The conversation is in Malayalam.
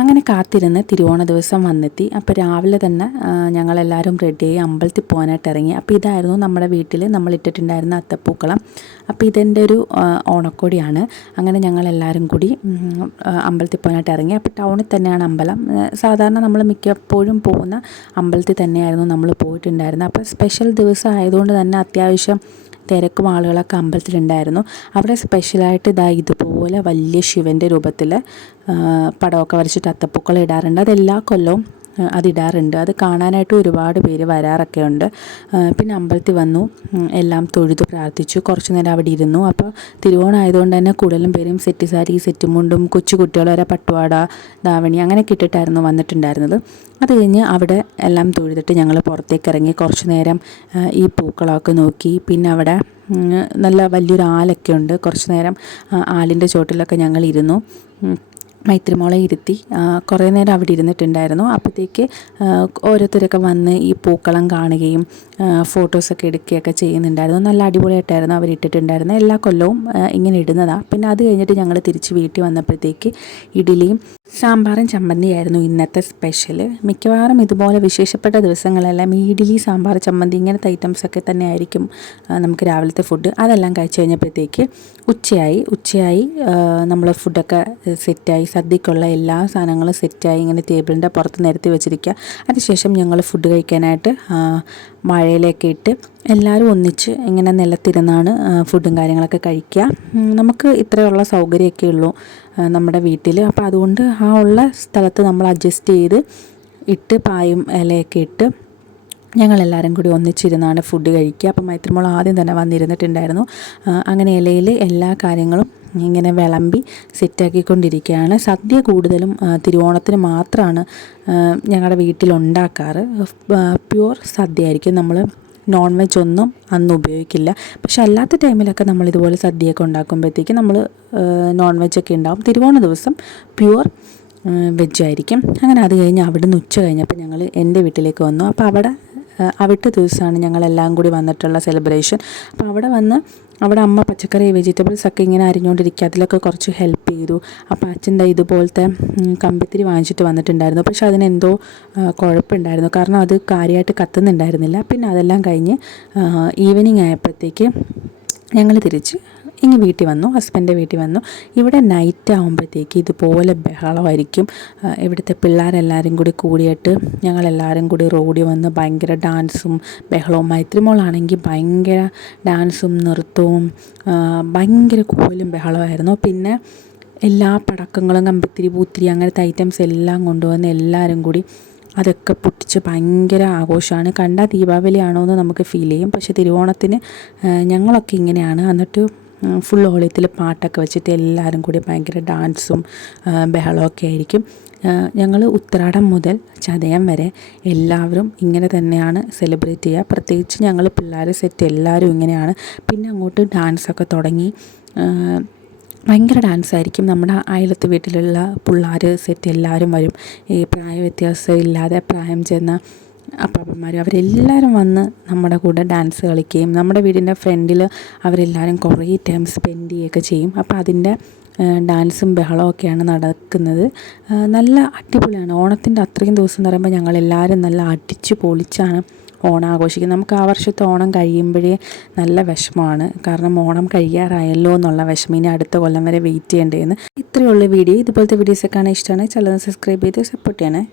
അങ്ങനെ കാത്തിരുന്ന് തിരുവോണ ദിവസം വന്നെത്തി. അപ്പോൾ രാവിലെ തന്നെ ഞങ്ങളെല്ലാവരും റെഡിയായി അമ്പലത്തിൽ പോകാനായിട്ട് ഇറങ്ങി. അപ്പോൾ ഇതായിരുന്നു നമ്മുടെ വീട്ടിൽ നമ്മൾ ഇട്ടിട്ടുണ്ടായിരുന്ന അത്തപ്പൂക്കളം. അപ്പോൾ ഇതെൻ്റെ ഒരു ഓണക്കോടിയാണ്. അങ്ങനെ ഞങ്ങളെല്ലാവരും കൂടി അമ്പലത്തിൽ പോകാനായിട്ട് ഇറങ്ങി. അപ്പോൾ ടൗണിൽ തന്നെയാണ് അമ്പലം. സാധാരണ നമ്മൾ മിക്കപ്പോഴും പോകുന്ന അമ്പലത്തിൽ തന്നെയായിരുന്നു നമ്മൾ പോയിട്ടുണ്ടായിരുന്നത്. അപ്പോൾ സ്പെഷ്യൽ ദിവസം ആയതുകൊണ്ട് തന്നെ അത്യാവശ്യം തിരക്കും ആളുകളൊക്കെ അമ്പലത്തിലുണ്ടായിരുന്നു. അവിടെ സ്പെഷ്യലായിട്ട് ഇതുപോലെ വലിയ ശിവൻ്റെ രൂപത്തിൽ പടമൊക്കെ വരച്ചിട്ട് അത്തപ്പൂക്കൾ ഇടാറുണ്ട്. അതെല്ലാ കൊല്ലവും അതിടാറുണ്ട്. അത് കാണാനായിട്ട് ഒരുപാട് പേര് വരാറൊക്കെ ഉണ്ട്. പിന്നെ അമ്പലത്തിൽ വന്നു, എല്ലാം തൊഴുതു പ്രാർത്ഥിച്ചു, കുറച്ച് നേരം അവിടെ ഇരുന്നു. അപ്പോൾ തിരുവോണം ആയതുകൊണ്ട് തന്നെ കൂടുതലും പേരും സെറ്റ് സാരി, സെറ്റ് മുണ്ടും, കൊച്ചു കുട്ടികൾ വരെ പട്ടുവാട, ധാവണി അങ്ങനെയൊക്കെ ഇട്ടിട്ടായിരുന്നു വന്നിട്ടുണ്ടായിരുന്നത്. അത് കഴിഞ്ഞ് അവിടെ എല്ലാം തൊഴുതിട്ട് ഞങ്ങൾ പുറത്തേക്ക് ഇറങ്ങി കുറച്ച് നേരം ഈ പൂക്കളമൊക്കെ നോക്കി. പിന്നെ അവിടെ നല്ല വലിയൊരു ആലൊക്കെ ഉണ്ട്. കുറച്ച് നേരം ആലിൻ്റെ ചോട്ടിലൊക്കെ ഞങ്ങൾ ഇരുന്നു. മൈത്രിമോളെ ഇരുത്തി കുറേ നേരം അവിടെ ഇരുന്നിട്ടുണ്ടായിരുന്നു. അപ്പോഴത്തേക്ക് ഓരോരുത്തരൊക്കെ വന്ന് ഈ പൂക്കളം കാണുകയും ഫോട്ടോസൊക്കെ എടുക്കുകയൊക്കെ ചെയ്യുന്നുണ്ടായിരുന്നു. നല്ല അടിപൊളിയായിട്ടായിരുന്നു അവർ ഇട്ടിട്ടുണ്ടായിരുന്നത്. എല്ലാ കൊല്ലവും ഇങ്ങനെ ഇടുന്നതാണ്. പിന്നെ അത് കഴിഞ്ഞിട്ട് ഞങ്ങൾ തിരിച്ച് വീട്ടിൽ വന്നപ്പോഴത്തേക്ക് ഇഡ്ഡലിയും സാമ്പാറും ചമ്മന്തിയായിരുന്നു ഇന്നത്തെ സ്പെഷ്യൽ. മിക്കവാറും ഇതുപോലെ വിശേഷപ്പെട്ട ദിവസങ്ങളെല്ലാം ഈ ഇഡ്ഡലി, സാമ്പാർ, ചമ്മന്തി ഇങ്ങനത്തെ ഐറ്റംസൊക്കെ തന്നെ ആയിരിക്കും നമുക്ക് രാവിലത്തെ ഫുഡ്. അതെല്ലാം കഴിച്ച് കഴിഞ്ഞപ്പോഴത്തേക്ക് ഉച്ചയായി നമ്മൾ ഫുഡൊക്കെ സെറ്റായി, സദ്യക്കുള്ള എല്ലാ സാധനങ്ങളും സെറ്റായി ഇങ്ങനെ ടേബിളിൻ്റെ പുറത്ത് നിരത്തി വെച്ചിരിക്കുക. അതിനുശേഷം ഞങ്ങൾ ഫുഡ് കഴിക്കാനായിട്ട് മഴയിലേക്ക് ഇട്ട് എല്ലാവരും ഒന്നിച്ച് ഇങ്ങനെ നിലത്തിരുന്നാണ് ഫുഡും കാര്യങ്ങളൊക്കെ കഴിക്കുക. നമുക്ക് ഇത്രയുള്ള സൗകര്യമൊക്കെ ഉള്ളൂ നമ്മുടെ വീട്ടിൽ. അപ്പോൾ അതുകൊണ്ട് ആ ഉള്ള സ്ഥലത്ത് നമ്മൾ അഡ്ജസ്റ്റ് ചെയ്ത് ഇട്ട് പായും ഇലയൊക്കെ ഇട്ട് ഞങ്ങളെല്ലാവരും കൂടി ഒന്നിച്ചിരുന്നാണ് ഫുഡ് കഴിക്കുക. അപ്പോൾ മൈത്രിമോൾ ആദ്യം തന്നെ വന്നിരുന്നിട്ടുണ്ടായിരുന്നു. അങ്ങനെ ഇലയിൽ എല്ലാ കാര്യങ്ങളും ഇങ്ങനെ വിളമ്പി സെറ്റാക്കിക്കൊണ്ടിരിക്കുകയാണ്. സദ്യ കൂടുതലും തിരുവോണത്തിന് മാത്രമാണ് ഞങ്ങളുടെ വീട്ടിലുണ്ടാക്കാറ്. പ്യുവർ സദ്യ ആയിരിക്കും. നമ്മൾ നോൺ വെജ് ഒന്നും അന്ന് ഉപയോഗിക്കില്ല. പക്ഷെ അല്ലാത്ത ടൈമിലൊക്കെ നമ്മളിതുപോലെ സദ്യയൊക്കെ ഉണ്ടാക്കുമ്പോഴത്തേക്ക് നമ്മൾ നോൺ വെജൊക്കെ ഉണ്ടാവും. തിരുവോണ ദിവസം പ്യുവർ വെജായിരിക്കും. അങ്ങനെ അത് കഴിഞ്ഞ് അവിടുന്ന് ഉച്ച കഴിഞ്ഞപ്പോൾ ഞങ്ങൾ എൻ്റെ വീട്ടിലേക്ക് വന്നു. അപ്പോൾ അവിടുത്തെ ദിവസമാണ് ഞങ്ങളെല്ലാം കൂടി വന്നിട്ടുള്ള സെലിബ്രേഷൻ. അപ്പോൾ അവിടെ അമ്മ പച്ചക്കറി, വെജിറ്റബിൾസ് ഒക്കെ ഇങ്ങനെ അരിഞ്ഞുകൊണ്ടിരിക്കുക. അതിലൊക്കെ കുറച്ച് ഹെൽപ്പ് ചെയ്തു. അപ്പോൾ അച്ഛൻ്റെ ഇതുപോലത്തെ കമ്പിത്തിരി വാങ്ങിച്ചിട്ട് വന്നിട്ടുണ്ടായിരുന്നു. പക്ഷെ അതിനെന്തോ കുഴപ്പമുണ്ടായിരുന്നു. കാരണം അത് കാര്യമായിട്ട് കത്തുന്നുണ്ടായിരുന്നില്ല. പിന്നെ അതെല്ലാം കഴിഞ്ഞ് ഈവനിങ് ആയപ്പോഴത്തേക്ക് ഞങ്ങൾ തിരിച്ച് ഇനി വീട്ടിൽ വന്നു, ഹസ്ബൻഡിൻ്റെ വീട്ടിൽ വന്നു. ഇവിടെ നൈറ്റ് ആകുമ്പോഴത്തേക്ക് ഇതുപോലെ ബഹളമായിരിക്കും. ഇവിടുത്തെ പിള്ളേരെല്ലാവരും കൂടി കൂടിയിട്ട് ഞങ്ങളെല്ലാവരും കൂടി റോഡിൽ വന്ന് ഭയങ്കര ഡാൻസും ബഹളവും. മൈത്രിമോളാണെങ്കിൽ ഭയങ്കര ഡാൻസും നൃത്തവും ഭയങ്കര കൂവലും ബഹളമായിരുന്നു. പിന്നെ എല്ലാ പടക്കങ്ങളും, കമ്പിത്തിരി, പൂത്തിരി അങ്ങനത്തെ ഐറ്റംസ് എല്ലാം കൊണ്ടുവന്ന് എല്ലാവരും കൂടി അതൊക്കെ പൊട്ടിച്ച് ഭയങ്കര ആഘോഷമാണ്. കണ്ടാൽ ദീപാവലി ആണോ എന്ന് നമുക്ക് ഫീൽ ചെയ്യും. പക്ഷേ തിരുവോണത്തിന് ഞങ്ങളൊക്കെ ഇങ്ങനെയാണ്. എന്നിട്ട് ഫുൾ ഓളത്തിൽ പാട്ടൊക്കെ വെച്ചിട്ട് എല്ലാവരും കൂടി ഭയങ്കര ഡാൻസും ബഹളമൊക്കെ ആയിരിക്കും. ഞങ്ങൾ ഉത്രാടം മുതൽ ചതയം വരെ എല്ലാവരും ഇങ്ങനെ തന്നെയാണ് സെലിബ്രേറ്റ് ചെയ്യുക. പ്രത്യേകിച്ച് ഞങ്ങൾ പിള്ളേർ സെറ്റ് എല്ലാവരും ഇങ്ങനെയാണ്. പിന്നെ അങ്ങോട്ട് ഡാൻസൊക്കെ തുടങ്ങി. ഭയങ്കര ഡാൻസായിരിക്കും. നമ്മുടെ അയലത്ത് വീട്ടിലുള്ള പിള്ളേർ സെറ്റ് എല്ലാവരും വരും. ഈ പ്രായ വ്യത്യാസം ഇല്ലാതെ പ്രായം ചെന്ന അപ്പാപ്പന്മാർ അവരെല്ലാവരും വന്ന് നമ്മുടെ കൂടെ ഡാൻസ് കളിക്കുകയും നമ്മുടെ വീടിൻ്റെ ഫ്രണ്ടിൽ അവരെല്ലാവരും കുറേ ടൈം സ്പെൻഡ് ചെയ്യുകയൊക്കെ ചെയ്യും. അപ്പോൾ അതിൻ്റെ ഡാൻസും ബഹളമൊക്കെയാണ് നടക്കുന്നത്. നല്ല അടിപൊളിയാണ്. ഓണത്തിൻ്റെ അത്രയും ദിവസം എന്ന് പറയുമ്പോൾ ഞങ്ങളെല്ലാവരും നല്ല അടിച്ച് പൊളിച്ചാണ് ഓണം ആഘോഷിക്കുന്നത്. നമുക്ക് ആ വർഷത്തെ ഓണം കഴിയുമ്പോഴേ നല്ല വിഷമമാണ്. കാരണം ഓണം കഴിയാറായല്ലോ എന്നുള്ള വിഷമം. ഇനി അടുത്ത കൊല്ലം വരെ വെയിറ്റ് ചെയ്യേണ്ടതെന്ന്. ഇത്രയുള്ള വീഡിയോ. ഇതുപോലത്തെ വീഡിയോസൊക്കെ ആണ് ഇഷ്ടമാണ്. ചിലത് സബ്സ്ക്രൈബ് ചെയ്ത് സപ്പോർട്ട് ചെയ്യണേ.